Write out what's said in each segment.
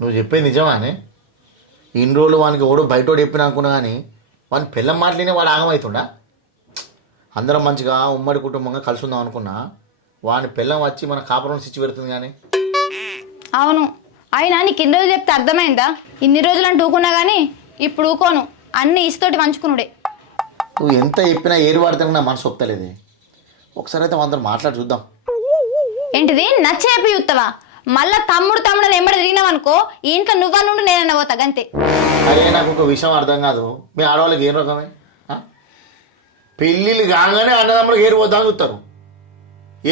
నువ్వు చెప్పేది నిజమానే? ఇన్ని రోజులు వానికి ఓడు బయటోడు చెప్పిన అనుకున్నా కానీ వాని పిల్లం మాటలేనే వాడు ఆగమవుతుండా? అందరం మంచిగా ఉమ్మడి కుటుంబంగా కలిసి ఉందాం అనుకున్నా వాని పిల్లం వచ్చి మన కాపురం సిచ్చి పెడుతుంది కానీ. అవును, అయినా నీకు ఇన్ని రోజులు చెప్తే అర్థమైందా? ఇన్ని రోజులు అంటూ ఊకున్నా కానీ ఇప్పుడు ఊకోను, అన్ని ఇస్తోటి పంచుకునుడే. నువ్వు ఎంత చెప్పినా ఏరు వాడితే నా మనసు ఒప్పలేదు. ఒకసారి అయితే అందరం మాట్లాడి చూద్దాం. ఏంటిది నచ్చేపి చూస్తావా? మళ్ళా తమ్ముడు తమ్ముడు ఎంబడి తిరిగినావు అనుకో, ఈ ఇంట్లో నువ్వన్నుండి నేనన్న పోతా గంతే. అదే నాకు ఒక విషయం అర్థం కాదు, మీ ఆడవాళ్ళకి ఏం రకమే? పెళ్ళిళ్ళు కాగానే అన్నదమ్ములకు ఏరు పోద్దామని చూస్తారు.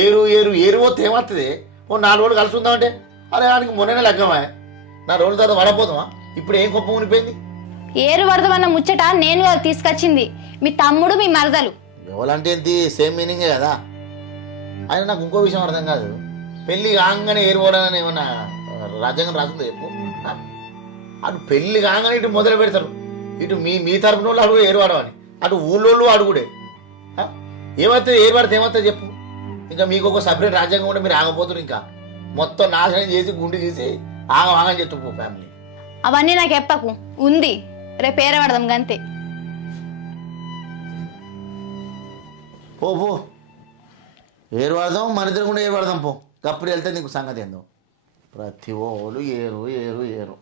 ఏరు ఏరు ఏరు పోతే ఏమవుతుంది? ఓ 4 రోజులు కలిసి ఉందామంటే అరే వానికి మొన్ననే లగ్గమా, 4 రోజుల తర్వాత వడపోదామా? ఇప్పుడు ఏం గొప్ప మునిపోయింది? ఏరు వరదమన్న ముచ్చట నేను అది తీసుకొచ్చింది మీ తమ్ముడు మీ మరదలు. ఎవరంటే ఏంటి, సేమ్ మీనింగే కదా. ఆయన నాకు ఇంకో విషయం అర్థం కాదు, పెళ్ళి కాగానే ఏరుకోవడానికి ఏమన్నా రాజ్యాంగం రాసిందో చెప్పు. అటు పెళ్ళి కాగానే ఇటు మొదలు పెడతారు, ఇటు మీ తరపున వాళ్ళు అడుగు ఏరువాడమని, అటు ఊళ్ళోళ్ళు అడుగుడే. ఏమవుతుంది ఏరు పడితే ఏమవుతుంది చెప్పు? ఇంకా మీకు ఒక సపరేట్ రాజ్యాంగం ఉంటే మీరు ఆగపోతున్నారు, ఇంకా మొత్తం నాశనం చేసి గుండె చేసి ఆగం చెప్తు ఫ్యామిలీ. అవన్నీ నాకు చెప్పకు, ఉంది రేపు ఏరవడదాం గంతే. పో ఏరు పడదాం, మన ఇద్దరు కూడా ఏరు పడదాం పో. అప్పుడు వెళ్తే నీకు సంగతి ఏందో. ప్రతి ఓళ్ళు ఏరు ఏరు ఏరు.